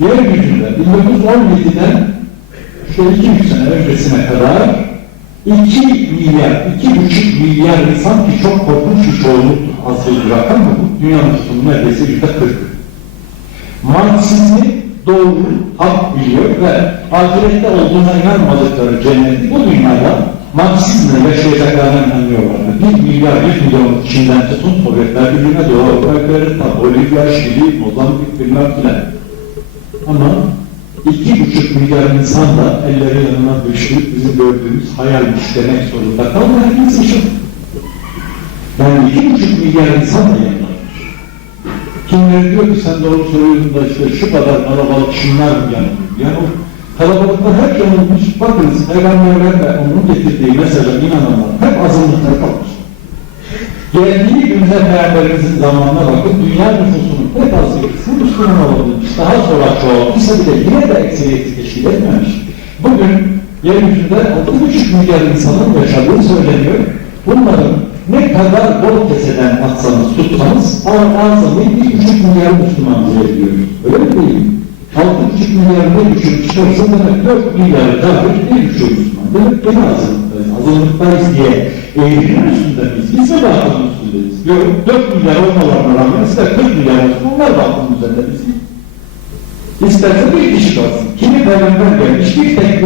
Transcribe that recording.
yeryüzünde 1917'den şu 2-3 sene öncesine kadar 2 milyar, 2,5 milyar insan ki çok korkunç bir çoğunluktur. Az bir rakam mı bu? Dünya nüfusunun neredeyse yüzde 40. Marksizmi doğru, hak biliyor ve ahirette olduğuna inanmadıkları cenneti bu dünyada Marksizmle yaşayacaklarına inanıyorlar. Bir milyar, bir milyon Çin'den tutun Sovyetler Birliği'ne Doğu Avrupa, Bolivya, Şili, Mozambik bilmem filan. Ama iki buçuk milyar insan da elleri yanına düşüp bizim gördüğümüz hayalmiş demek zorunda kaldı. Herkes için. Yani iki buçuk milyar insan da yanına Kimleri diyor ki sen doğru söylüyorsun da işte şu kadar kalabalık şunlar mı yanılıyor? Yani o kalabalıklar hep yanılmış. Bakınız peygamberler ve onun getirdiği mesaja inananlar hep azınlıkta kalmış. Geldiği günde peygamberimizin zamanına bakın dünya nüfusunun hep az bir Müslüman olabilmiş. Daha sonra çoğalmışsa bile yine de ekseriyeti teşkil etmemiş. Bugün yeryüzünde 6,5 milyar insanın yaşadığı söyleniyor. Bunların ne kadar bol keseden atsanız tutsanız bir buçuk milyar Müslüman diyebiliyoruz. Öyle mi değil mi? Altı buçuk milyar ne düşün çıkarsa demek dört milyar kafir bir buçuk Müslüman. Demek gene azınlıktayız. Azınlıktayız diye eğrinin üstünde biz. De bahtının üstündeyiz. Yok dört milyar olmalarına rağmen ister kırk milyar olsun onlar bahtının üzerinde biz. İsterse bir kişi kalsın. Kimi peygamber gelmiş, bir tek